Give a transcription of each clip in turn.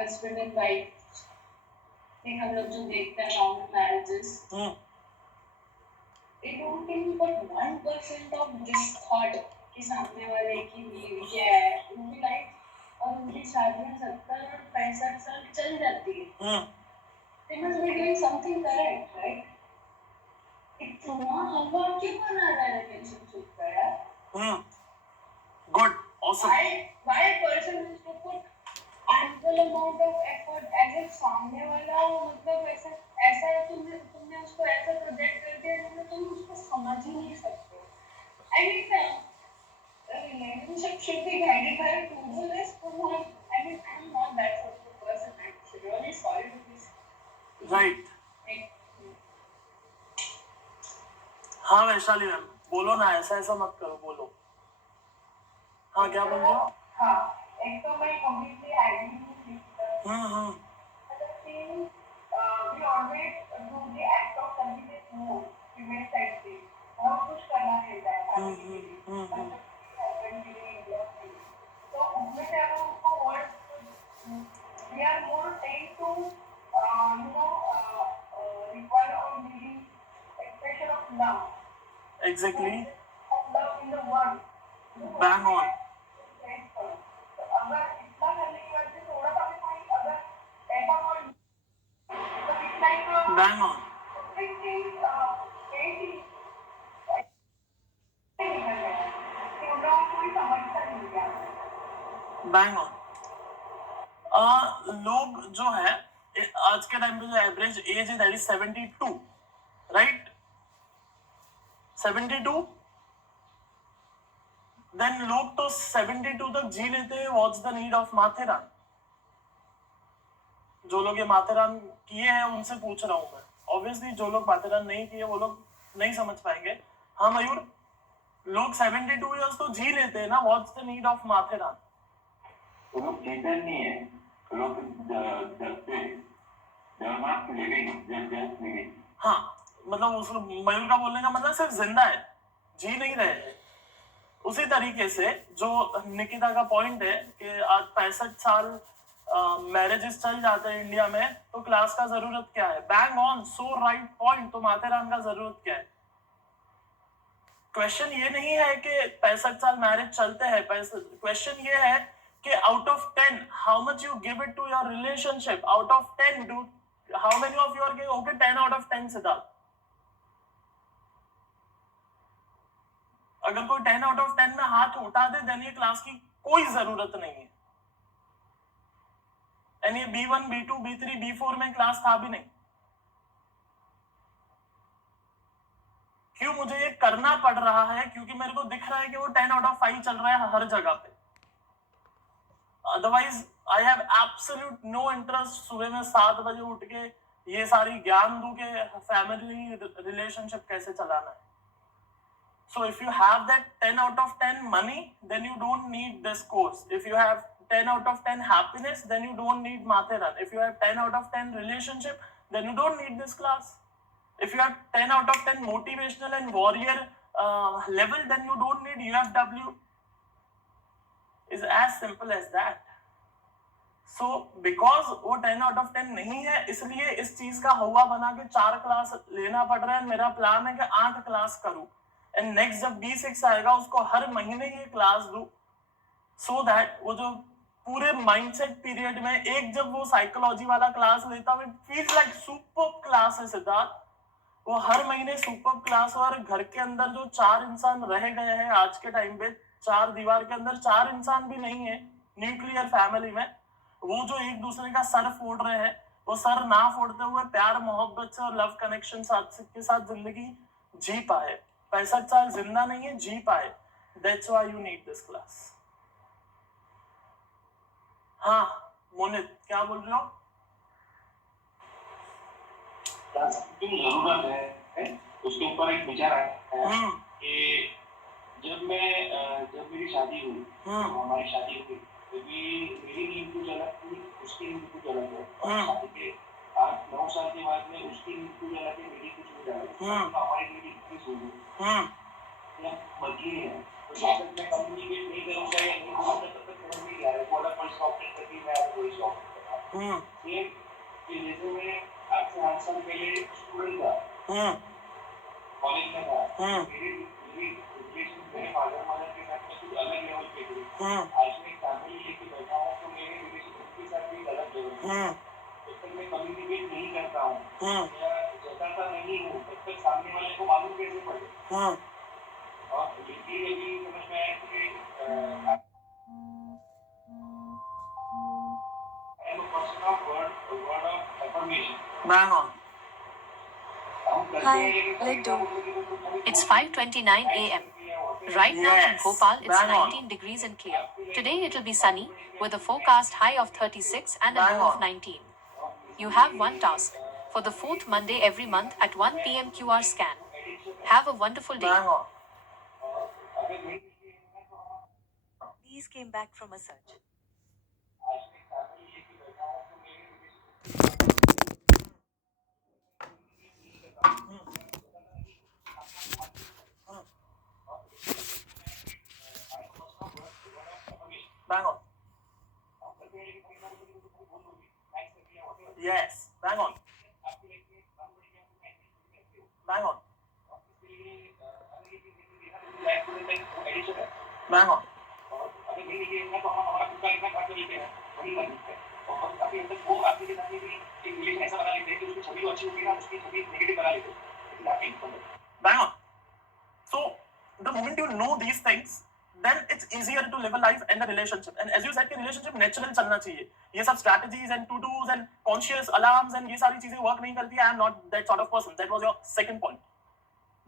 Husband and wife हम लोग जो देखते हैं long marriages, they don't think but 1% of this thought कि सामने वाले की बीवी है, उनकी लाइफ और उनकी शादियां 70 और 65 साल चल जाती है। They must be doing something correct, right? इतना हवा क्यों बना रहा है रिलेशनशिप का यार? Good, awesome. Why a person has to put ample amount of effort as if सामने वाला मतलब ऐसा तुमने उसको ऐसा प्रोजेक्ट कर दिया जिसमें तुम उसको समझ ही नहीं सकते। I mean, a relationship should be guided by a to-do list. I mean, I'm not that sort of person. I'm really sorry to this. Right. हाँ वैशाली मैम बोलो ना, ऐसा ऐसा मत करो, बोलो। हाँ क्या बोल रहे हो? हाँ, एक तो मैं completely agree with you. Other thing, we always do the act of convenience more. Female side से बहुत कुछ करना रहता है family के लिए, husband के लिए, in-laws के लिए. तो उसमें से अगर उसको words, we are more tend to, require or needing expression of love. Exactly. Of love in the world. Bang on. अगर इतना करने के बाद भी थोड़ा सा भी कोई अगर ऐसा कोई तो it's like Bang on. Bang on. लोग जो है आज के टाइम पे जो एवरेज एज है दैट इज 72, राइट? 72 देन लोग तो 72 तक जी लेते हैं। What's the need of Matheran? जो लोग ये माथेरान किए हैं उनसे पूछ रहा हूं मैं। ऑब्वियसली जो लोग माथेरान नहीं किए वो लोग नहीं समझ पाएंगे। हाँ मयूर, लोग 72 इयर्स तो जी लेते हैं ना, what's the need of Matheran? वो लोग चेतन नहीं है, लोग हाँ मतलब उस मयूर का बोलने का मतलब सिर्फ जिंदा है, जी नहीं रहे हैं। उसी तरीके से जो निकिता का पॉइंट है कि आज 65 साल मैरिजेस चल जाते हैं इंडिया में, तो क्लास का जरूरत क्या है? Bang on, so right point. तो माथेरान का जरूरत क्या है? क्वेश्चन ये नहीं है कि 65 साल मैरिज चलते हैं, क्वेश्चन ये है कि out of 10 how much you give it to your relationship? Out of 10 do how many of you are giving? Okay 10 out of 10 Siddharth, अगर कोई 10 आउट ऑफ 10 में हाथ उठा दे देन ये क्लास की कोई जरूरत नहीं है। एंड ये B1 B2 B3 B4 में क्लास था भी नहीं। क्यों मुझे ये करना पड़ रहा है? क्योंकि मेरे को दिख रहा है कि वो 10 आउट ऑफ 5 चल रहा है हर जगह पे। Otherwise I have absolute no interest सुबह में 7 बजे उठ के ये सारी ज्ञान दूं कि फैमिली रिलेशनशिप कैसे चलाना है। So if you have that 10 out of 10 money, then you don't need this course. If you have 10 out of 10 happiness, then you don't need Matheran. If you have 10 out of 10 relationship, then you don't need this class. If you have 10 out of 10 motivational and warrior level, then you don't need UFW. Is as simple as that. So because वो 10 out of 10 नहीं है, इसलिए इस चीज का हवा बना के 4 क्लास लेना पड़ रहा है। मेरा प्लान है कि 8 क्लास करूं एंड नेक्स्ट जब B6 आएगा उसको हर महीने ये क्लास दूं, सो दैट वो जो पूरे माइंडसेट पीरियड में एक जब वो साइकोलॉजी वाला क्लास लेता हूं, it feels like super class है सिद्धार्थ। वो हर महीने सुपर क्लास हो और घर के अंदर जो 4 इंसान रह गए हैं आज के टाइम पे, 4 दीवार के अंदर 4 इंसान भी नहीं है न्यूक्लियर फैमिली में, वो जो एक दूसरे का सर फोड़ रहे हैं, वो सर ना फोड़ते हुए प्यार मोहब्बत से और लव कनेक्शन के साथ जिंदगी जी पाए। 65 साल जिंदा नहीं है, जी पाए। That's why you need this class. हाँ मोनित क्या बोल रहे हो? जरूरत है उसके ऊपर एक विचार आया कि जब मेरी शादी हुई, हमारी शादी हुई, क्योंकि मेरी नींद कुछ अलग थी, उसकी नींद कुछ अलग है। शादी के 8-9 साल के बाद में उसकी नींद कुछ अलग है, मेरी कुछ अलग है। हमारी नींद इतनी सोई बदली है, तो जब तक मैं कम्युनिकेट नहीं करूँगा या नहीं करूँगा तब तक समझ नहीं आ रहा है। वो अलग कोई शॉप करती, मैं अलग कोई शॉप सेम कि जैसे मैं आज से 8 साल पहले स्टूडेंट था, कॉलेज में था, मेरी रिलेशन मेरे फादर मदर के साथ में कुछ अलग लेवल पे थे। आज मैं एक फैमिली लेके बैठा हूँ तो मेरे रिलेशन उनके साथ भी अलग लेवल पे। जब तक मैं कम्युनिकेट नहीं करता हूँ या जताता नहीं हूँ तब तक सामने वाले को मालूम कैसे पड़े। और ये अभी समझ में आया कि I am a person of word of affirmation. Bang on. Hi, Liddu. It's 5:29 a.m. Right now in Yes, Bhopal, it's bang on. 19 degrees and clear. Today it'll be sunny with a forecast high of 36 and a Bang low of on. 19. You have one task. For the fourth Monday every month at 1 p.m. QR scan. Have a wonderful day. Bang on. These came back from a search. Bang on. Yes, bang on. Bang on. Bang on. Bang on. So the moment you know these things, then it's easier to live a life and a relationship. And as you said, कि relationship natural चलना चाहिए. ये सब strategies and to-dos and conscious alarms and ये सारी चीजें work नहीं करती. I am not that sort of person. That was your second point.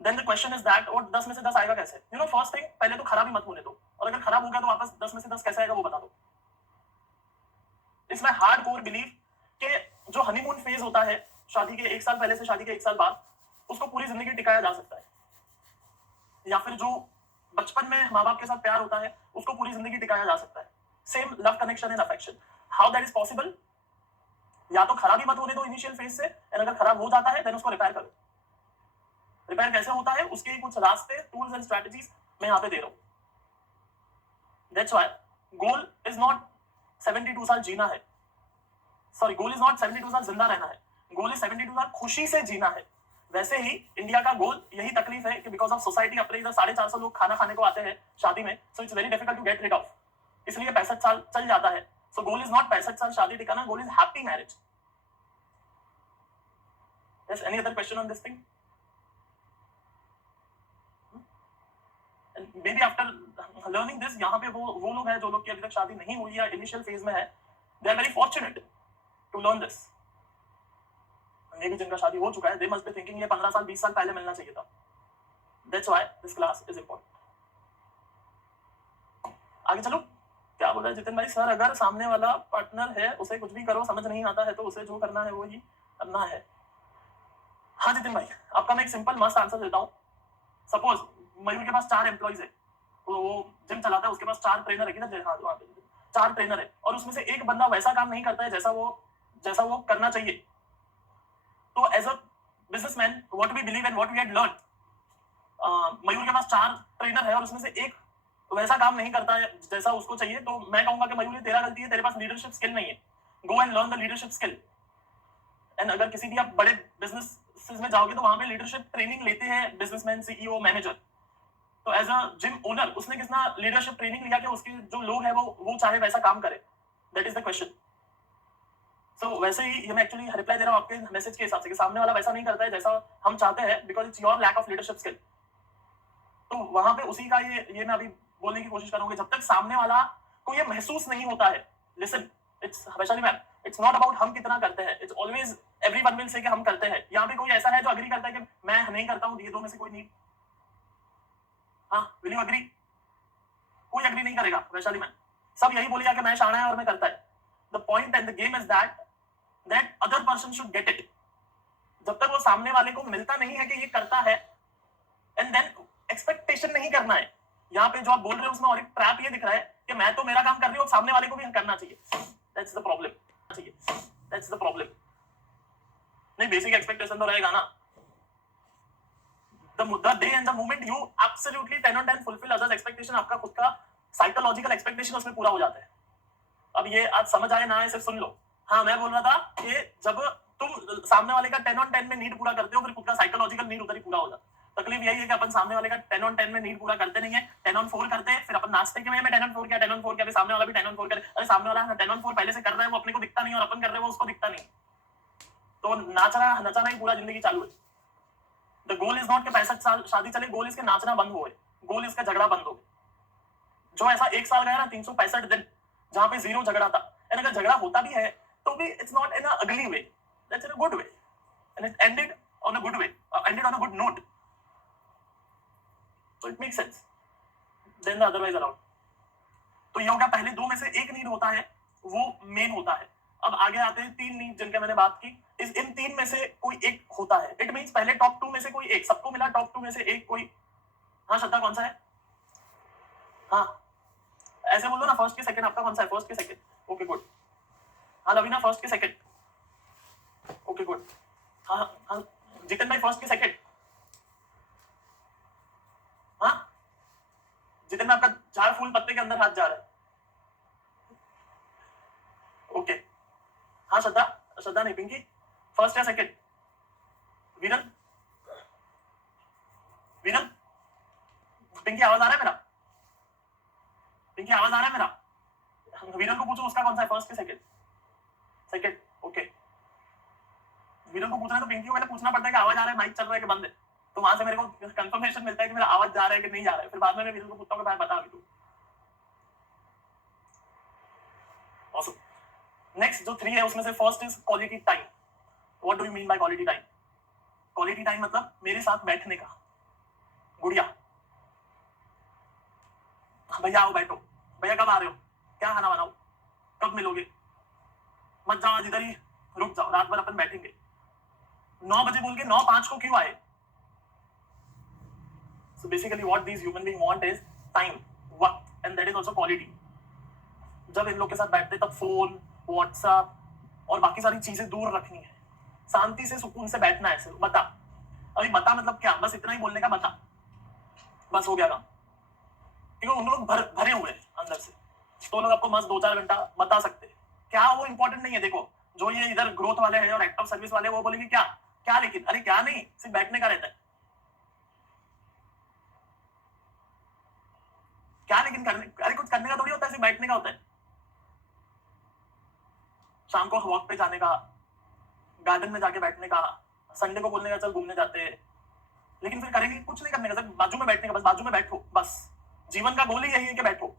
Then the question is that और 10 में से 10 आएगा कैसे? You know, first thing, पहले तो खराब ही मत होने दो. और अगर खराब हो गया तो वापस 10 में से 10 कैसे आएगा वो बता दो. इसमें हार्ड कोर बिलीव कि जो हनीमून फेज होता है शादी के 1 साल पहले से शादी के 1 साल बाद, उसको पूरी जिंदगी टिकाया जा सकता है. या फिर जो बचपन में माँ बाप के साथ प्यार होता है उसको पूरी जिंदगी टिकाया जा सकता है. Same love connection and affection. How that is possible? या तो खराब ही मत होने दो इनिशियल फेज से, एंड अगर खराब हो जाता है देन उसको रिपेयर करो. रिपेयर कैसे होता है उसके कुछ रास्ते, टूल्स एंड स्ट्रेटजीज मैं यहाँ पे दे रहा हूँ. That's why goal is not 72 साल जीना है. सॉरी, गोल इज नॉट 72 साल जिंदा रहना है. गोल इज 72 साल खुशी से जीना है. वैसे ही इंडिया का गोल यही तकलीफ है कि बिकॉज ऑफ सोसाइटी अपने इधर 450 लोग खाना खाने को आते हैं शादी में, so it's very difficult to get rid of. इसलिए 65 साल चल जाता है. सो गोल इज नॉट 65 साल शादी टिकाना, goal is happy marriage. Yes, any other question on this thing? Maybe after learning this, यहाँ पे वो लोग हैं जो लोग की अभी तक शादी नहीं हुई या इनिशियल फेज में है, they are very fortunate to learn this. May be जिनका शादी हो चुका है, दे मस्ट बी थिंकिंग ये 15 साल 20 साल पहले मिलना चाहिए था. That's why this class is important. आगे चलो. क्या बोल रहा है जितिन भाई? सर अगर सामने वाला पार्टनर है उसे कुछ भी करो समझ नहीं आता है तो उसे जो करना है वो ही करना है. हाँ जितिन भाई, आपका मैं एक सिंपल मस्त आंसर देता हूँ. सपोज मयूर के पास 4 एम्प्लॉइज है, तो वो जिम चलाता है, उसके पास 4 ट्रेनर है. किधर? हाँ, वहाँ पे 4 ट्रेनर है और उसमें से एक बंदा वैसा काम नहीं करता है जैसा वो करना चाहिए. तो as a businessman what we believe and what we had learn, Mayur के पास 4 ट्रेनर है और उसमें से एक वैसा काम नहीं करता है जैसा उसको चाहिए, तो मैं कहूंगा कि मयूर ये तेरा गलती है, तेरे पास लीडरशिप स्किल नहीं है. Go and learn the leadership skill. And अगर किसी भी आप बड़े बिजनेस में जाओगे तो वहां पे लीडरशिप ट्रेनिंग लेते हैं बिजनेसमैन, सीईओ, मैनेजर. तो एज अ जिम ओनर उसने कितना लीडरशिप ट्रेनिंग लिया कि उसके जो लोग हैं वो चाहे वैसा काम करे. That is the question. So वैसे ही ये मैं एक्चुअली रिप्लाई दे रहा हूँ आपके मैसेज के हिसाब से कि सामने वाला वैसा नहीं करता है जैसा हम चाहते हैं, because it's your lack of leadership skill. तो वहां पे उसी का ये मैं अभी बोलने की कोशिश करूंगी, जब तक सामने वाला को ये महसूस नहीं होता है. Listen, it's Vaishali ma'am, it's not about हम कितना करते हैं, it's always everyone will say कि हम करते हैं. यहाँ पे कोई ऐसा है जो अग्री करता है कि मैं नहीं करता हूँ, ये दो में से कोई नहीं? हाँ, विल यू अग्री? कोई अग्री नहीं करेगा वैशाली मैम. सब यही बोलेगा कि मैं शाना है और मैं करता है. The point and the game is that other person should get it. जब तक वो सामने वाले को मिलता नहीं है कि ये करता है, एंड देन एक्सपेक्टेशन नहीं करना है. यहाँ पे जो आप बोल रहे हो उसमें और एक ट्रैप ये दिख रहा है कि मैं तो मेरा काम कर रही हूँ, सामने वाले को भी करना चाहिए. That's the problem. That's the problem. नहीं, बेसिक एक्सपेक्टेशन तो रहेगा ना. The day and the moment you absolutely 10 on 10 fulfill others expectation, आपका खुद का साइकोलॉजिकल एक्सपेक्टेशन उसमें पूरा हो जाता है. अब ये आज समझ आए ना आए सिर्फ सुन लो. हाँ, मैं बोल रहा था कि जब तुम सामने वाले का 10 on 10 में नीड पूरा करते हो, फिर खुद का साइकोलॉजिकल नीड उधर ही पूरा हो जाता है। तकलीफ यही है कि अपन सामने वाले का 10 on 10 में नीड पूरा करते नहीं है, 10 on 4 करते हैं, फिर अपन नाचते कि मैं 10 on 4 किया, 10 on 4 किया, फिर सामने वाला भी 10 on 4 करे। अरे सामने वाला 10 on 4 पहले से कर रहा है, वो अपने को दिखता नहीं, और अपन कर रहे हैं वो उसको दिखता नहीं। तो नचाना ही पूरा जिंदगी चालू है। द गोल इज नॉट कि 65 साल शादी चले, गोल इसके नाचना बंद हो, गोल इसका झगड़ा बंद हो। जो ऐसा 1 साल गया ना 365 दिन जहां पे 0 झगड़ा था, एंड अगर झगड़ा होता भी है तो भी it's not in a ugly way, that's in a good way, and it ended on a good way, ended on a good note, so it makes sense then the otherwise around। तो ये हो गया, पहले 2 में से एक need होता है, वो मेन होता है। अब आगे आते हैं 3 नीड जिनके मैंने बात की। इन 3 में से कोई एक होता है, इट मींस पहले टॉप 2 में से कोई एक, सबको मिला टॉप 2 में से एक कोई। हाँ श्रद्धा, कौन सा है? हाँ ऐसे बोल दो ना, फर्स्ट के सेकंड आपका कौन सा है? फर्स्ट के सेकंड, ओके गुड। हाँ लवीना, फर्स्ट के सेकंड, ओके गुड। हाँ हाँ जितिन भाई, फर्स्ट के सेकंड। हाँ जितिन में आपका 4 फूल पत्ते के अंदर हाथ जा रहा है, ओके। हाँ श्रद्धा नहीं, पिंकी फर्स्ट या सेकंड? वीरन पिंकी आवाज आ रहा है मेरा? पिंकी आवाज आ रहा है मेरा? वीरन को पूछो उसका कौन सा है, फर्स्ट के सेकंड? Second, okay. वीरन को पूछना है तो पिंकी को पहले पूछना पड़ता है कि आवाज आ रहा है, माइक चल रहा है कि बंद है, तो वहां से मेरे को कंफर्मेशन मिलता है कि मेरा आवाज जा रहा है कि नहीं जा रहा है। फिर बाद में मैं वीरन को पूछता हूँ कि भाई बता अभी तू। ऑसम। नेक्स्ट जो 3 है उसमें से first is quality time. What do you mean by quality time? Quality time मतलब मेरे साथ बैठने का। गुड़िया, भैया आओ बैठो, भैया कब आ रहे हो, क्या खाना बनाओ, कब मिलोगे, मत जाओ आज इधर ही, रुक जाओ, रात भर अपन बैठेंगे। 9 बजे बोल के 9:05 को क्यों आए? So basically what these human beings want is time, वक्त, and that is also quality। जब इन लोग के साथ बैठते तब फोन, व्हाट्सएप और बाकी सारी चीजें दूर रखनी है, शांति से सुकून से बैठना है। सिर्फ बता, अभी बता मतलब क्या? बस इतना ही बोलने का, बता, बस हो गया काम। क्योंकि उन लोग भरे हुए अंदर से, तो लोग आपको मस्त 2-4 घंटा बता सकते हैं। क्या वो इंपॉर्टेंट नहीं है? देखो जो ये इधर ग्रोथ वाले हैं और एक्टिव सर्विस वाले, वो बोलेंगे क्या क्या, लेकिन अरे क्या नहीं, सिर्फ बैठने का रहता है। क्या लेकिन करने, अरे कुछ करने का थोड़ी होता है, सिर्फ बैठने का होता है। शाम को वॉक पे जाने का, गार्डन में जाके बैठने का, संडे को बोलने का चल घूमने जाते हैं, लेकिन फिर करेंगे कुछ नहीं करने का, सिर्फ बाजू में बैठने का, बस बाजू में बैठो। बस जीवन का गोल ही यही है कि बैठो।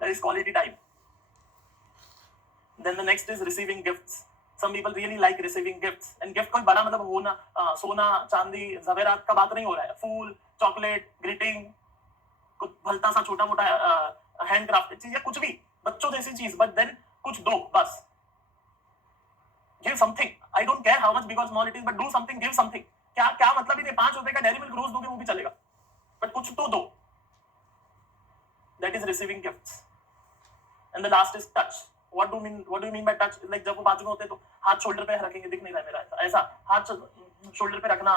That is quality time. Then the next is receiving gifts. Some people really like receiving gifts. And gift कोई बड़ा मतलब होना, सोना चांदी ज़वेरात का बात नहीं हो रहा है। फूल, चॉकलेट, ग्रीटिंग, कुछ भलता सा छोटा मोटा हैंडक्राफ्टेड चीज या कुछ भी बच्चों जैसी चीज, बट देन कुछ दो बस। Give something, I don't care how much big और small it is, but do something, give something. क्या क्या मतलब ही नहीं, 5 रुपए का डेयरी मिल्क रोज दोगे वो भी चलेगा, बट कुछ तो दो। That is receiving gifts. And the last is touch. What do you mean by touch? Like जब वो बाजू में होते हैं तो हाथ शोल्डर पे रखेंगे, दिख नहीं रहा है मेरा, ऐसा हाथ शोल्डर पे रखना,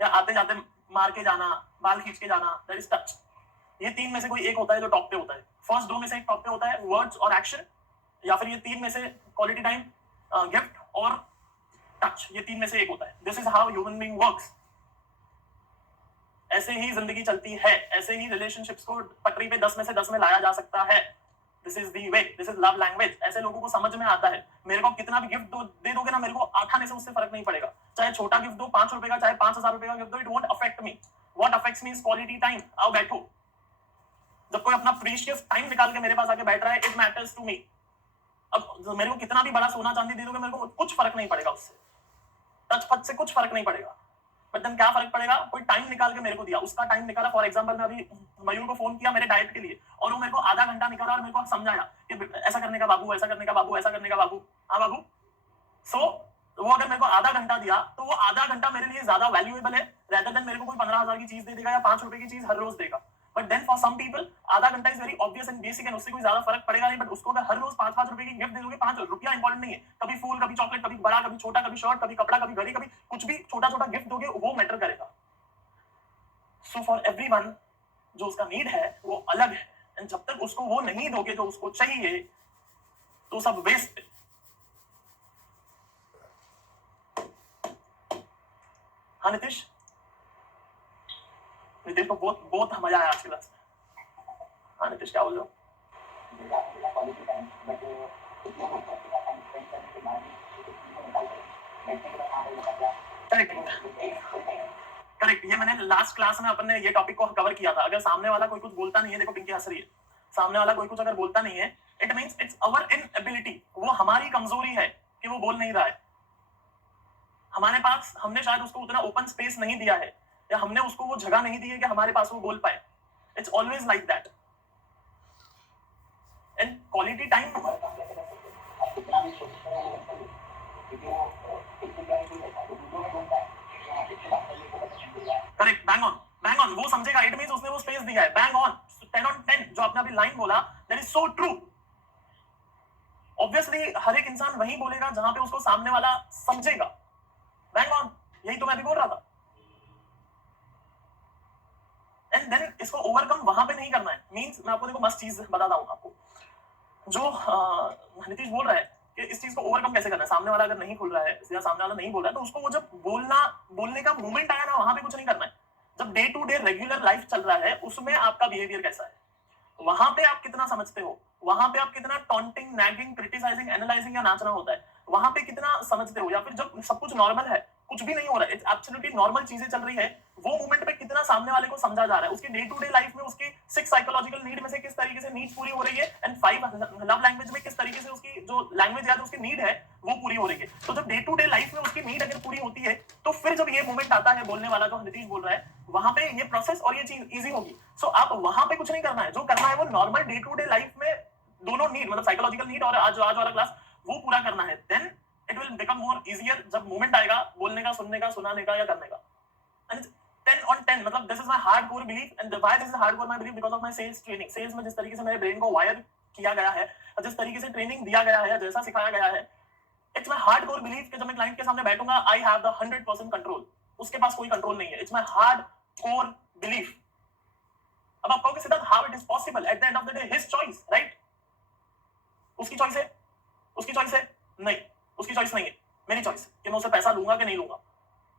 या आते जाते मार के जाना, बाल खींच के जाना, दैट इज टच। ये 3 में से कोई एक होता है जो टॉप पे होता है। फर्स्ट 2 में से एक टॉप पे होता है, वर्ड्स और एक्शन, या फिर ये 3 में से क्वालिटी टाइम, गिफ्ट और टच, ये 3 में से एक होता है। This is how human being works. ऐसे ही जिंदगी चलती है, ऐसे ही रिलेशनशिप्स को पटरी पे 10 में से 10 में लाया जा सकता है। This is the way, this is love language. ऐसे लोगों को समझ में आता है। मेरे को कितना भी गिफ्ट दे दोगे ना, मेरे को आखाने से उससे फर्क नहीं पड़ेगा। चाहे छोटा गिफ्ट दो 5 रुपए का, चाहे 5000 रुपए का गिफ्ट दो, it won't affect me. What affects me is quality time. आओ बैठो। जब कोई अपना प्रीशियस टाइम निकाल के मेरे पास आके बैठ रहा है, इट मैटर्स टू मी। अब मेरे को कितना भी बड़ा सोना चांदी दे दोगे, मेरे को कुछ फर्क नहीं पड़ेगा उससे, टच फच से कुछ फर्क नहीं पड़ेगा। बट देन क्या फर्क पड़ेगा, कोई टाइम निकाल के मेरे को दिया, उसका टाइम निकाला। फॉर एग्जांपल मैं अभी मयूर को फोन किया मेरे डाइट के लिए, और वो मेरे को आधा घंटा निकाला और मेरे को समझाया कि ऐसा करने का बाबू, ऐसा करने का बाबू, ऐसा करने का बाबू। हाँ बाबू। सो वो अगर मेरे को आधा घंटा दिया, तो वो आधा घंटा मेरे लिए ज्यादा वैल्यूएबल है रेदर देन मेरे को कोई 15,000 की चीज दे देगा या 5 रुपए की चीज हर रोज देगा। But then for some people आधा घंटा is very obvious and basic, and उससे कोई ज्यादा फर्क पड़ेगा नहीं। बट उसको अगर हर रोज 5-5 रुपए की गिफ्ट दे दोगे, 5 रुपया इंपॉर्टेंट नहीं है, कभी फूल, कभी चॉकलेट, कभी बड़ा, कभी छोटा, कभी शर्ट, कभी कपड़ा, कभी घड़ी, कभी कुछ भी छोटा छोटा गिफ्ट दोगे, वो मैटर करेगा। सो फॉर एवरीवन जो उसका नीड है वो अलग है, एंड जब तक उसको वो नहीं दोगे जो उसको चाहिए तो सब वेस्ट है। हाँ नीतीश को बहुत मजा आया आज की क्लास में। हाँ नीतीश क्या बोल रहे हो? करेक्ट, ये मैंने लास्ट क्लास में अपन ने ये टॉपिक को कवर किया था। अगर सामने वाला कोई कुछ बोलता नहीं है, देखो पिंकी हंस रही है, सामने वाला कोई कुछ अगर बोलता नहीं है, it means it's our inability, वो हमारी कमजोरी है कि वो बोल नहीं रहा है। हमारे पास, हमने शायद उसको उतना ओपन स्पेस नहीं दिया है, या हमने उसको वो जगह नहीं दी है कि हमारे पास वो बोल पाए। It's always like that. And quality time, correct, bang on, वो समझेगा, इट मींस उसने वो स्पेस दिया है। बैंग ऑन, 10 on 10 जो आपने अभी लाइन बोला, that is so true. Obviously हर एक इंसान वही बोलेगा जहां पे उसको सामने वाला समझेगा। बैंग ऑन, यही तो मैं भी बोल रहा था। एंड देन इसको ओवरकम वहां पे नहीं करना है। मींस मैं आपको देखो मस्त चीज बताता हूं आपको, जो नीतीश बोल रहा है कि इस चीज को ओवरकम कैसे करना है। सामने वाला अगर नहीं खुल रहा है या सामने वाला नहीं बोल रहा है, तो उसको वो जब बोलने का मोमेंट आया ना, वहां पे कुछ नहीं करना है। जब day to day regular life चल रहा है, उसमें आपका बिहेवियर कैसा है, वहां पे आप कितना समझते हो, वहां पे आप कितना टॉन्टिंग, नैगिंग, क्रिटिसाइजिंग, एनालाइजिंग या नाचना होता है, वहां पे कितना समझते हो। या फिर जब सब कुछ नॉर्मल है, कुछ भी नहीं हो रहा है, इट्स एब्सोल्युटली नॉर्मल चीजें चल रही है, वो मोमेंट पे कितना सामने वाले को समझा जा रहा है, उसकी डे टू डे लाइफ में उसकी 6 साइकोलॉजिकल नीड में से किस तरीके से नीड पूरी हो रही है, एंड 5 लव लैंग्वेज में किस तरीके से उसकी जो लैंग्वेज या जो उसकी नीड है वो पूरी हो रही है। तो जब डे टू डे लाइफ में उसकी नीड अगर पूरी होती है, तो फिर जब ये मोमेंट आता है बोलने वाला, जो नीतीश बोल रहा है, वहां पे ये प्रोसेस और ये चीज इजी होगी। सो आप वहां पे कुछ नहीं करना है, जो करना है वो normal day to day life में दोनों नीड, मतलब साइकोलॉजिकल नीड और आज वाला क्लास, वो पूरा करना है। Then it will become more easier जब मोमेंट आएगा बोलने का, सुनने का, सुनाने का या करने का। एंड 10 on 10, मतलब this is my hardcore belief. And why this is hardcore my belief? Because of my sales training. Sales में जिस तरीके से मेरे ब्रेन को वायर किया गया है, जिस तरीके से ट्रेनिंग दिया गया है, जैसा सिखाया गया है, इट्स माय हार्डकोर बिलीफ कि जब मैं क्लाइंट के सामने बैठूंगा, आई हैव द 100% कंट्रोल। उसके पास कोई कंट्रोल नहीं है। It's my hardcore belief. अब आप कहोगे Siddharth, how it is possible? Eight the end of the day his choice, right? उसकी चॉइस है, उसकी चॉइस है? नहीं, उसकी चॉइस नहीं है। मेरी चॉइस है कि मैं उससे पैसा लूंगा कि नहीं लूंगा।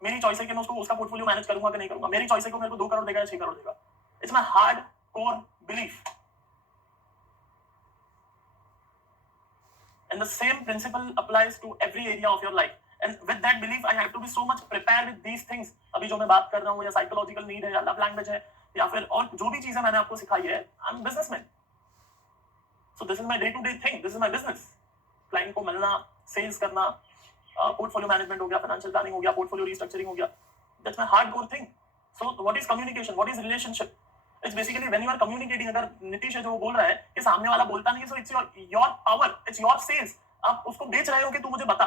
मेरी चॉइस है कि मैं उसको उसका पोर्टफोलियो मैनेज करूंगा कि नहीं करूंगा। मेरी चॉइस है कि मेरे को 2 करोड़ देगा या 6 करोड़ देगा। It's my hard core belief. And the same principle applies to every area of your life. And with that belief, I have to be so much prepared with these things. अभी जो मैं बात कर रहा हूँ, या साइकोलॉजिकल नीड है, या लव लैंग्वेज है, या फिर और जो भी चीजें मैंने आपको सिखाई है, I am businessman. So this is my day to day thing, this is my business. Client को मिलना, सेल्स करना, पोर्टफोलियो मैनेजमेंट हो गया, फाइनेंशियल प्लानिंग हो गया, पोर्टफोलियो रिस्ट्रक्चरिंग हो गया। That's my hardcore thing. So what is communication, what is relationship? It's basically when you are communicating. अगर नीतीश है जो वो बोल रहा है कि सामने वाला बोलता नहीं है, so it's your power, it's your sales. आप उसको बेच रहे हो कि तू मुझे बता।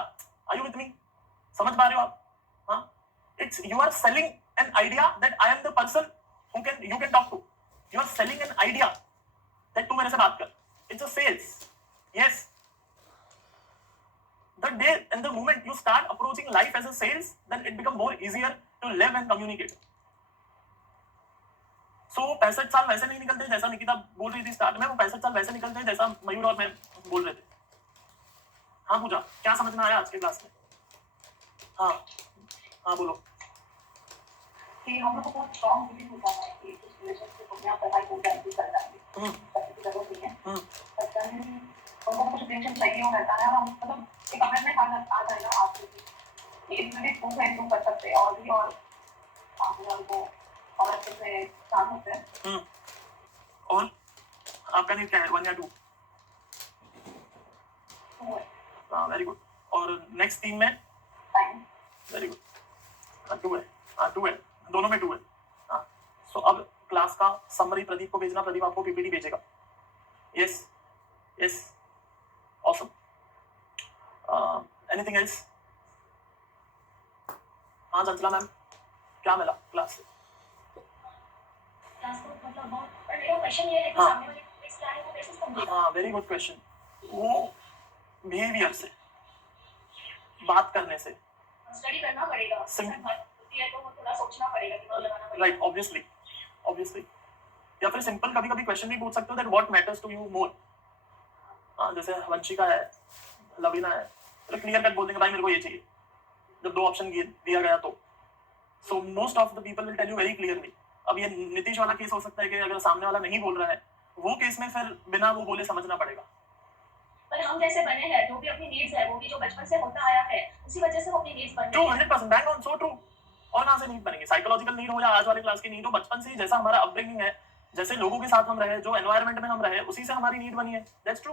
Are you with me? समझ पा रहे हो आप? हाँ, it's you are selling an idea that I am the person who can you can talk to. You are selling an idea that तू मेरे से बात कर। It's a sales. Yes, the day and the moment you start approaching life as a sales, then it become more easier to live and communicate. So 65 साल वैसे नहीं निकलते जैसा निकिता बोल रही थी स्टार्ट में, वो 65 साल वैसे निकलते हैं जैसा मयूर और मैं बोल रहे थे। हाँ पूजा, क्या समझ में आया आज के क्लास में? हाँ हाँ बोलो। कि हम लोग को बहुत स्ट्रांग बिलीव होता है कि इस रिलेशनशिप को क्या पढ़ाई हो जाएगी, कर जाएंगे, सबकी जरूरत नहीं है। पता नहीं उनको कुछ टेंशन चाहिए हो रहता है, और हम मतलब एक अवेयरनेस आ जाएगा आपको कि इसमें भी इम्प्रूव कर सकते हैं, और भी और आप लोगों को और अच्छे से काम होते हैं। और आपका नीड क्या है? 1 या 2? हाँ वेरी गुड। और नेक्स्ट 3 में? Very good. 2 है। हाँ 2 है, दोनों में 2 है। हाँ, सो अब क्लास का समरी प्रदीप को भेजना, प्रदीप आपको पीपीटी भेजेगा। Yes yes, awesome. Anything else? हाँ चंचला मैम, क्या मिला क्लास से? क्लास को मतलब बहुत, पर मेरा क्वेश्चन ये है कि सामने वाले को नेक्स्ट क्लास को कैसे समझेगा? हाँ वेरी गुड क्वेश्चन। वो बिहेवियर से, बात करने से, स्टडी करना पड़ेगा। होती है तो वो थोड़ा सोचना पड़ेगा, दिमाग लगाना पड़ेगा। Right, obviously. या फिर सिंपल कभी कभी क्वेश्चन भी पूछ सकते हो that what matters to you more. हाँ, जैसे वंशिका है, लवीना है, तो क्लियर कट बोल देंगे भाई मेरे को ये चाहिए, जब दो ऑप्शन दिया गया तो। So most of the people will tell you very clearly. अब ये नीतीश वाला केस हो सकता है कि अगर सामने वाला नहीं बोल रहा है, वो केस में फिर बिना वो बोले समझना पड़ेगा। पर हम जैसे बने हैं, जो भी अपनी नीड्स है, वो भी जो बचपन से होता आया है, उसी वजह से वो अपनी नीड्स बन ट्रू, रही है। 100% बैंग ऑन, सो ट्रू। और कहाँ से नीड बनेंगे? साइकोलॉजिकल नीड हो या आज वाले क्लास की नीड हो, बचपन से ही जैसा हमारा अपब्रिंगिंग है, जैसे लोगों के साथ हम रहे, जो एनवायरनमेंट में हम रहे, उसी से हमारी नीड बनी है। That's true.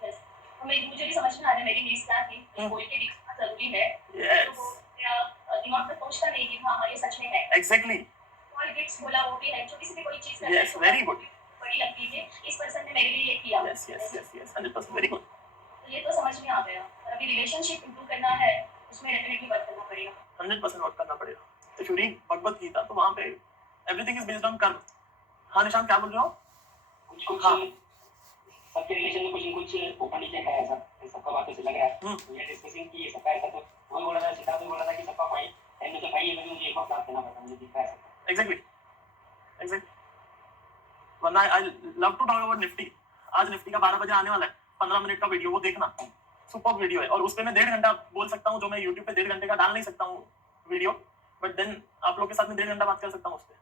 Yes. तो मुझे भी समझ में आ रहा है मेरी नीड्स क्या थी, कोई के भी कितना जरूरी है। Yes. तो वो मेरा दिमाग में सोचता नहीं कि हाँ ये सच में है। एग्जैक्टली। पॉलिटिक्स बोला वो भी है, छोटी सी भी कोई चीज करते Yes, very good. बड़ी लगती है कि इस पर्सन ने मेरे लिए ये किया। Yes yes yes yes 100% very good. तो ये तो समझ में आ गया। और अभी रिलेशनशिप इंप्रूव करना है, उसमें डेफिनेटली वर्क करना पड़ेगा। 100% वर्क करना पड़ेगा। If you read Bhagavad Gita तो वहां पे एवरीथिंग इज बेस्ड ऑन कर्म। हाँ निशांत, क्या बोल रहे हो? कुछ हाँ। सबके रिलेशन में कुछ न कुछ ऊपर नीचे है, ऐसा सबका बातों से लग रहा है। तो ये डिस्कसिंग की, ये सबका ऐसा, तो वही बोल रहा था, सिद्धार्थ भी बोल रहा था कि सबका फाइल एंड में तो फाइल है, मुझे एक और क्लास देना पड़ता, मुझे दिख रहा है। Exactly exactly. वरना I love to talk about Nifty. आज निफ्टी का 12 बजे आने वाला है, 15 मिनट का वीडियो, वो देखना, सुपर वीडियो है। और उस पे मैं 1.5 घंटा बोल सकता हूँ, जो मैं यूट्यूब पे 1.5 घंटे का डाल नहीं सकता हूँ वीडियो, बट देन आप लोग के साथ में 1.5 घंटा बात कर सकता हूँ उस पे।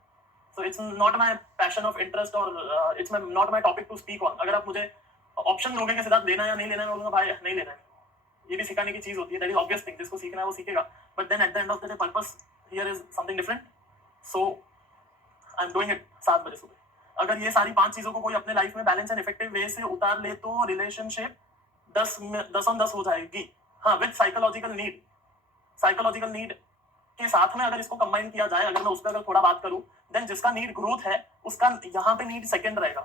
So it's not my passion of interest और it's not my topic to speak on. अगर आप मुझे ऑप्शन दोगे कि सिद्धार्थ लेना या नहीं लेना, मैं बोलूंगा भाई नहीं लेना है। ये भी सिखाने की चीज होती है, दैट इज ऑब्वियस थिंग, जिसको सीखना है वो सीखेगा, but then at the end of the day purpose here is something different. So I am doing it 7 बजे सुबह। अगर ये सारी 5 चीजों को कोई अपने लाइफ में बैलेंस एंड इफेक्टिव वे से उतार ले तो रिलेशनशिप 10 हो जाएगी। हाँ, with psychological need. Psychological need के साथ में अगर इसको कंबाइन किया जाए, अगर मैं उसका अगर थोड़ा बात करूं, देन जिसका नीड ग्रोथ है उसका यहाँ पे नीड सेकंड रहेगा,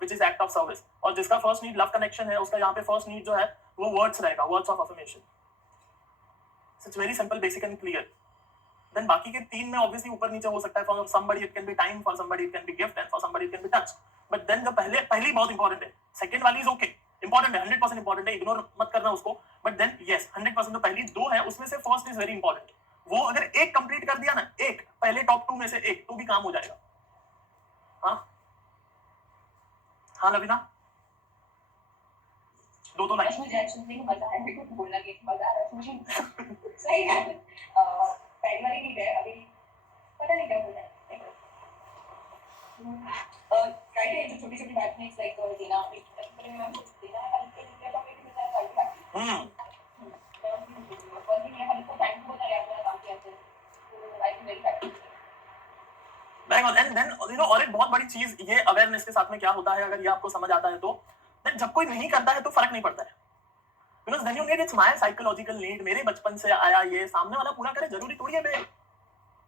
which is act of service. और जिसका फर्स्ट नीड लव कनेक्शन है, उसका यहाँ पे फर्स्ट नीड जो है वो वर्ड्स रहेगा, words of affirmation. It's very simple, basic and clear. Then बाकी के 3 में ऑब्वियसली ऊपर नीचे हो सकता है। For somebody it can be time, for somebody it can be gift, and for somebody it can be touch. But then जो पहली बहुत इंपॉर्टेंट है, सेकंड वाली इज ओके, इंपॉर्टेंट है, 100% इंपॉर्टेंट है, इग्नोर मत करना उसको। बट देन यस 100% तो पहली 2 है, उसमें से फर्स्ट इज वेरी इंपॉर्टेंट। वो अगर एक कंप्लीट कर दिया ना, एक पहले टॉप 2 में से एक, तो भी काम हो जाएगा। हाँ हाँ लवीना, 2 तो लाइन। मुझे सुनने को मजा है, मेरे को बोलना कि मजा आ रहा है मुझे। सही है। पहली वाली नीड है, अभी पता नहीं क्या बोलना है। राइट है, जो छोटी-छोटी बात में लाइक देना, एक मैं कुछ देना है, हल्के हल्के टॉपिक में मैं कर दिया। और ये हमको टाइम बहुत आ गया अपना काम किया तो I am very happy. Bang on. And then you know, और एक बहुत बड़ी चीज ये अवेयरनेस के साथ में क्या होता है, अगर ये आपको समझ आता है तो then जब कोई नहीं करता है तो फर्क नहीं पड़ता है। Because then you need, it's my psychological need, मेरे बचपन से आया, ये सामने वाला पूरा करे जरूरी थोड़ी है बे।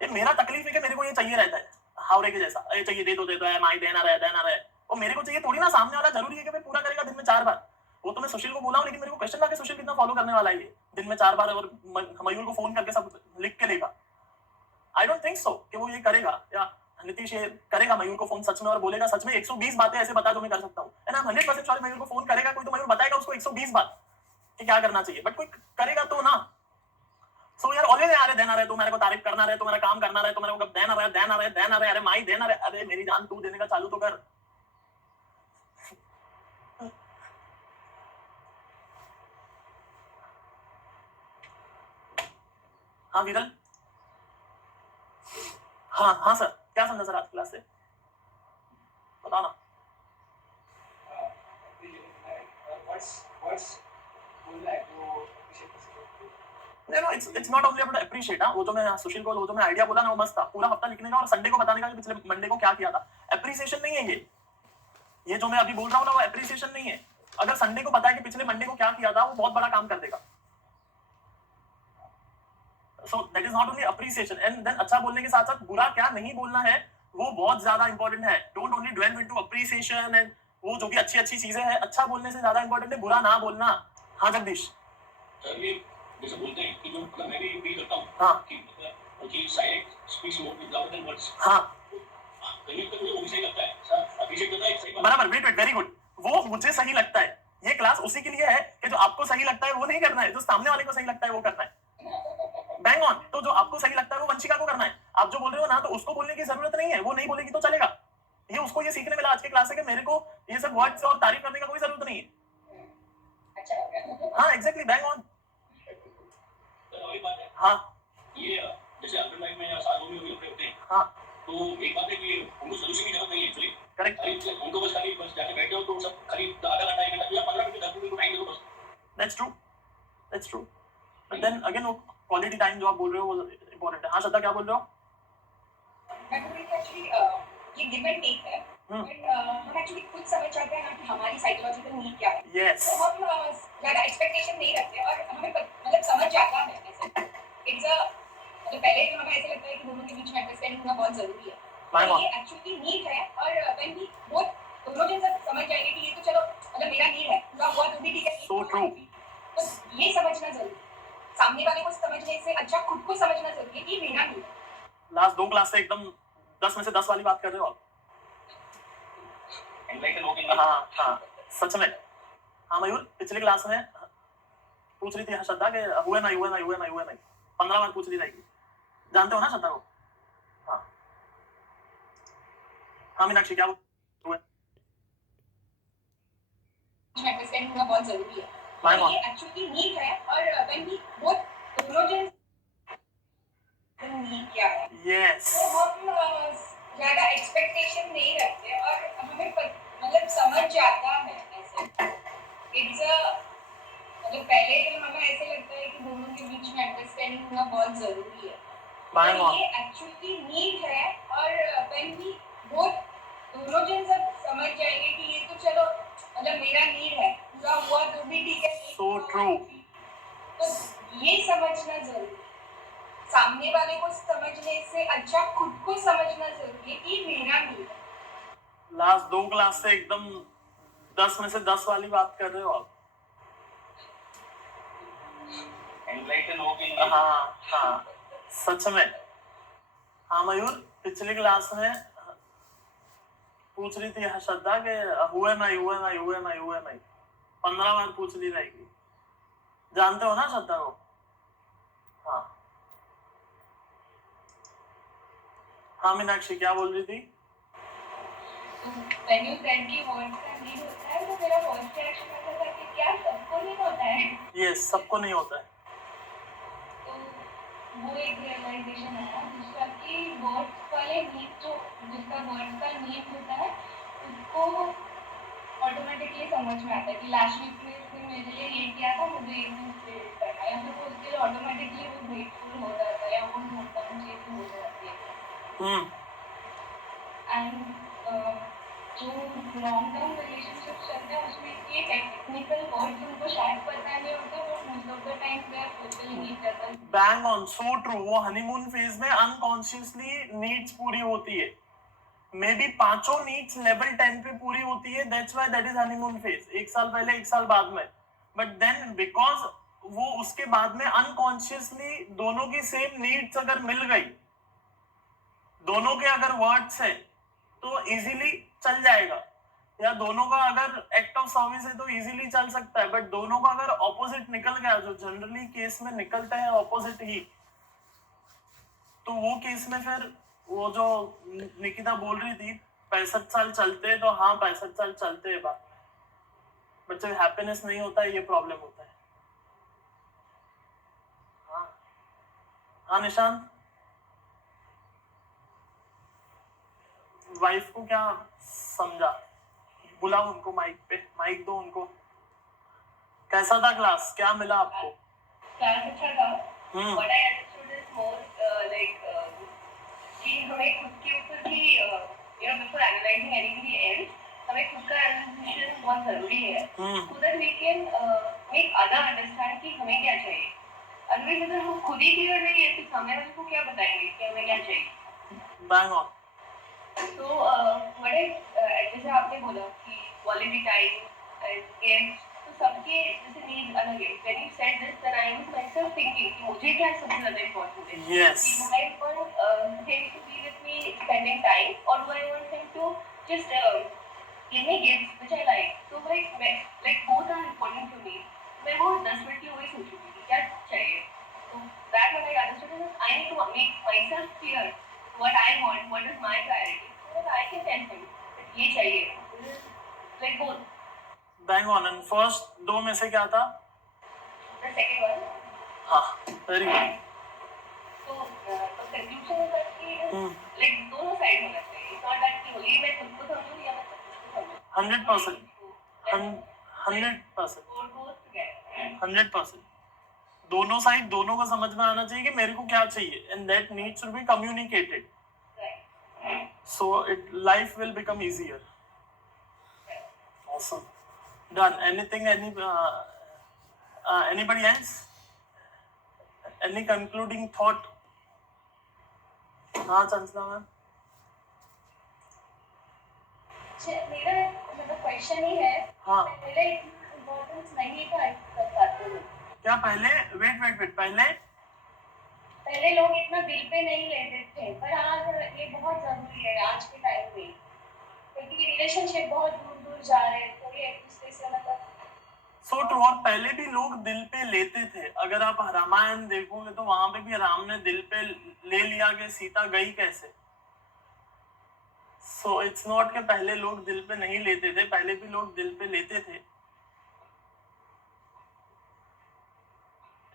ये मेरा तकलीफ है कि मेरे को ये चाहिए रहता है, हावड़े के जैसा, ये चाहिए दे दो है, माई देना रहे, वो मेरे को चाहिए थोड़ी ना, सामने वाला जरूरी है कि भाई पूरा करेगा दिन में 4 बार। वो तो मैं सुशील को बोला हूँ, लेकिन मेरे को क्वेश्चन लाके सुशील कितना फॉलो करने वाला है ये दिन में 4 बार, और मयूर को फोन करके सब लिख के लेगा। आई डोंट थिंक सो कि वो ये करेगा, या नीतीश ये करेगा मयूर को फोन सच में और बोलेगा सच में 120 बातें ऐसे बता जो मैं कर सकता हूँ। एंड आई एम 100% श्योर मयूर को फोन करेगा कोई, तो मयूर बताएगा उसको 120 बात कि क्या करना चाहिए, बट कोई करेगा तो ना। सो यार ऑलवेज आ रहे तू मेरे को तारीफ करना रहे, तू मेरा काम करना रहे, तू मेरे को देना रहे, अरे माई देना रहे, अरे मेरी जान तू देने का चालू तो कर। हाँ विरल, हाँ सर, क्या समझा सर आज क्लास से, बताओ ना। No, it's not only about appreciate। हाँ, वो जो मैं सुशील को वो जो मैं आइडिया बोला ना, वो मस्त था, पूरा हफ्ता लिखने का और संडे को बताने का कि पिछले मंडे को क्या किया था। एप्रिसिएशन नहीं है ये जो मैं अभी बोल रहा हूँ ना, वो एप्रिसिएशन नहीं है। अगर संडे को बताया कि पिछले मंडे को क्या किया था, वो बहुत बड़ा काम कर देगा। So that is not only appreciation, and then अच्छा बोलने के साथ साथ बुरा क्या नहीं बोलना है, वो बहुत ज्यादा इंपॉर्टेंट है। Don't only dwell into appreciation and वो जो भी अच्छी अच्छी चीजें हैं, अच्छा बोलने से ज्यादा इंपॉर्टेंट है बुरा ना बोलना। हाँ जगदीश, जैसे बोलते हैं कि जो मतलब मैं भी फील करता हूँ हाँ कि साइलेंट स्पीक्स मोर लाउडर देन वर्ड्स। हाँ कहीं तो मुझे वो भी सही लगता है, अप्रिशिएट करना एक सही बात। बराबर, वेट वेरी गुड। वो मुझे सही लगता है, ये क्लास उसी के लिए है कि जो आपको सही लगता है वो नहीं करना है, जो सामने वाले को सही लगता है वो करना है। Bang on. तो जो आपको सही लगता है वो वंशिका को करना है। आप जो बोल रहे हो ना, तो उसको बोलने की जरूरत नहीं है, वो नहीं बोलेगी तो चलेगा। ये उसको ये सीखने मिला आज की क्लास से कि मेरे को ये सब वर्ड्स और तारीफ करने का कोई जरूरत नहीं है। अच्छा लग रहा है। हाँ एग्जैक्टली, बैंग ऑन। वही बात है। हाँ ये जैसे अपने लाइफ में या साल हो गई होते हैं, हाँ तो एक बात है कि उनको सोल्यूशन की जरूरत नहीं है एक्चुअली। करेक्ट, खाली उनको बस जाके बैठ जाओ तो सब खाली आधा घंटा 1 घंटा या 15 मिनट 10 मिनट को टाइम दे दो बस। That's true. But then again वो क्वालिटी टाइम जो आप बोल रहे हो वो इंपॉर्टेंट है। हाँ श्रद्धा क्या बोल रहे हो? मैं बोल रही थी एक्चुअली ये गिव एंड टेक है, बट हम एक्चुअली खुद समझ जाते हैं ना कि हमारी साइकोलॉजिकल नीड क्या है। यस, तो हम ज्यादा एक्सपेक्टेशन नहीं रखते और हमें मतलब समझ जाता है ऐसे। इट्स अ मतलब पहले तो हमें ऐसा लगता है कि दोनों के बीच में अंडरस्टैंडिंग होना बहुत जरूरी है, Bang on. ये एक्चुअली नीड है। और व्हेन वी बोथ दोनों जन सब समझ जाएंगे कि ये तो चलो मतलब मेरा नीड है, पूरा हुआ तो भी ठीक है। So true. तो ये समझना जरूरी है, सामने वाले को समझने से अच्छा खुद को समझना जरूरी है कि मेरा नीड है। लास्ट 2 क्लास से एकदम 10 में से 10 वाली बात कर रहे हो आप। एनलाइटन हो गई। हाँ हाँ सच में। हाँ मयूर, पिछली क्लास में पूछ रही थी श्रद्धा के हुए ना 15 बार पूछ रही रहेगी। जानते हो ना श्रद्धा को? हाँ हाँ मीनाक्षी क्या हुए? अंडरस्टैंडिंग होना बहुत जरूरी है, Bang on. ये एक्चुअली नीड है। और व्हेन वी बोथ दोनों जन नीड क्या है, यस, तो हम ज्यादा एक्सपेक्टेशन नहीं रखते और हमें मतलब समझ जाता है ऐसे। इट्स अ मतलब पहले तो हमें ऐसे लगता है कि दोनों के बीच में अंडरस्टैंडिंग होना बहुत जरूरी है, Bang on. ये एक्चुअली नीड है। और व्हेन वी बोथ दोनों जन सब समझ जाएंगे कि ये तो चलो मतलब मेरा नीड है, पूरा हुआ तो भी ठीक है। So true. तो ये समझना जरूरी है, सामने वाले को समझने से अच्छा खुद को समझना जरूरी है कि मेरा नीड है। लास्ट 2 क्लास से एकदम 10 में से 10 वाली बात कर रहे हो आप। एनलाइटन हो गई। हाँ हाँ सच में। हाँ मयूर, पिछली क्लास में पूछ रही थी श्रद्धा के हुए नहीं 15 बार पूछ ली रहेगी। जानते हो ना श्रद्धा को? हाँ हाँ मीनाक्षी क्या बोल रही थी? When you said कि words का need होता है, तो मेरा first reaction ऐसा था कि क्या सबको नहीं होता है? यस, सबको नहीं होता है। तो वो एक realization आया जिसका कि words वाले need जो जिसका words का need होता है उसको automatically समझ में आता है कि last week में उसने मेरे लिए ये किया था, मुझे ये चीज़ करना है, या फिर वो उसके लिए automatically वो grateful हो जाता है या वो नोटडाउन चीज़ हो जाती है। एंड जो लॉन्ग टर्म रिलेशनशिप्स चलते हैं उसमें ये टेक्निकल वर्ड्स उनको शायद पता नहीं होता, but most of the time they are fulfilling each other. Bang on, so true. वो हनीमून फेज में अनकॉन्शियसली नीड्स पूरी होती है। मे बी 5 नीड्स लेवल 10 पे पूरी होती है, that's why that is honeymoon phase. 1 साल पहले 1 साल बाद में, बट देन बिकॉज वो उसके बाद में अनकॉन्शियसली दोनों की सेम नीड्स अगर मिल गई, दोनों के अगर वर्ड्स है तो इजीली चल जाएगा, या दोनों का अगर एक्ट ऑफ सर्विस है तो इजीली चल सकता है। बट दोनों का अगर ऑपोजिट निकल गया, जो जनरली केस में निकलता है ऑपोजिट ही, तो वो केस में फिर वो जो निकिता बोल रही थी 65 साल चलते हैं, तो हाँ 65 साल चलते हैं बात में, बट जब हैप्पीनेस नहीं होता है ये प्रॉब्लम होता है। हाँ हाँ निशांत, वाइफ को क्या समझा? बुलाओ उनको माइक पे, माइक दो उनको। कैसा था क्लास, क्या मिला आपको? क्लास अच्छा था। What I understood is more like कि हमें खुद के ऊपर भी बिफोर एनालाइजिंग एनीबडी एल्स हमें खुद का एनालिसिस बहुत जरूरी है, so that we can make other understand कि हमें क्या चाहिए। अदरवाइज अगर हम खुद ही क्लियर नहीं है तो सामने वाले को क्या बताएंगे कि हमें क्या चाहिए। Bang on. तो बड़े जैसे आपने बोला कि क्वालिटी टाइम एंड गेम्स, तो सबके जैसे नीड अलग है। When you said this then I was myself thinking कि मुझे क्या सबसे ज्यादा इंपॉर्टेंट है। Yes, I want him to be with me spending time, और I want him to just give me gifts which I like. तो like both are important to me. मैं वो 10 मिनट की वही सोच रही थी कि क्या चाहिए। तो that when I understood I need to make myself clear what I want, what is my priority, so that I can tell him ये चाहिए, like both. Bang on. And first दो में से क्या था? The second one. हाँ, very good. तो conclusion होगा कि like दोनों साइड होना चाहिए. It's not that कि ये मैं खुद को समझूं या मैं खुद को समझूं. 100%. 100%. Or both together. 100%. दोनों साइड दोनों को समझ में आना चाहिए कि मेरे को क्या चाहिए, and that needs to be communicated. Right. So life will become easier. Awesome. Done. Anything? Anybody else? Any concluding thought? हाँ चंचला मैम. मेरा मतलब क्वेश्चन ही है. हाँ. पहले इतना इम्पोर्टेंस नहीं था कर पाते हैं. क्या पहले? वेट. पहले लोग इतना दिल पे नहीं लेते थे, पर आज ये बहुत जरूरी है आज के टाइम में, क्योंकि रिलेशनशिप बहुत दूर दूर जा रहे हैं, तो ये एक दूसरे से मतलब सो ट्रू. और पहले भी लोग दिल पे लेते थे. अगर आप रामायण देखोगे तो वहां पे भी राम ने दिल पे ले लिया कि सीता गई कैसे. सो इट्स नॉट कि पहले लोग दिल पे नहीं लेते थे, पहले भी लोग दिल पे लेते थे.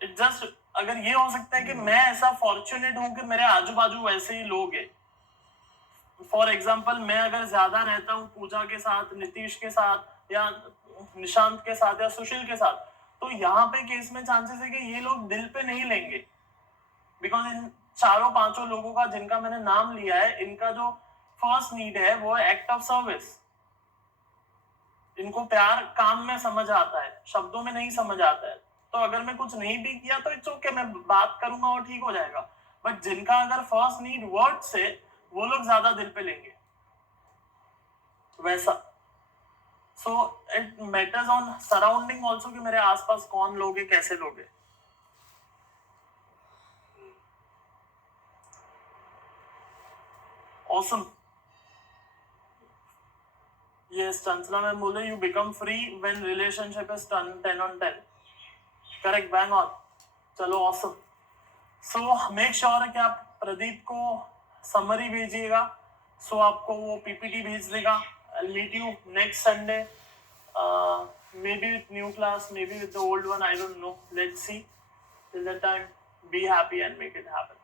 इट जस्ट अगर ये हो सकता है कि मैं ऐसा फॉर्चुनेट हूं कि मेरे आजू बाजू वैसे ही लोग हैं. फॉर एग्जाम्पल, मैं अगर ज्यादा रहता हूँ पूजा के साथ, नीतीश के साथ, या निशांत के साथ, या सुशील के साथ, तो यहाँ पे केस में चांसेस है कि ये लोग दिल पे नहीं लेंगे. बिकॉज इन चारों पांचों लोगों का जिनका मैंने नाम लिया है, इनका जो फर्स्ट नीड है वो है एक्ट ऑफ सर्विस. इनको प्यार काम में समझ आता है, शब्दों में नहीं समझ आता है. तो अगर मैं कुछ नहीं भी किया तो इट्स ओके, मैं बात करूंगा और ठीक हो जाएगा. बट जिनका अगर फर्स्ट नीड वर्ड से, वो लोग ज्यादा दिल पे लेंगे वैसा. So it matters on surrounding also कि मेरे आसपास कौन लोग हैं, कैसे लोग हैं. ऑसम. यस, चंचला मैम बोले you become free when relationship is 10 on 10. Correct, bang on. चलो, ऑसम. सो मेक श्योर है कि आप प्रदीप को समरी भेजिएगा. सो आपको वो पीपीटी भेज देगा. I'll meet you next Sunday. Maybe with new class, maybe with the old one. I don't know. Let's see. Till that time, be happy and make it happen.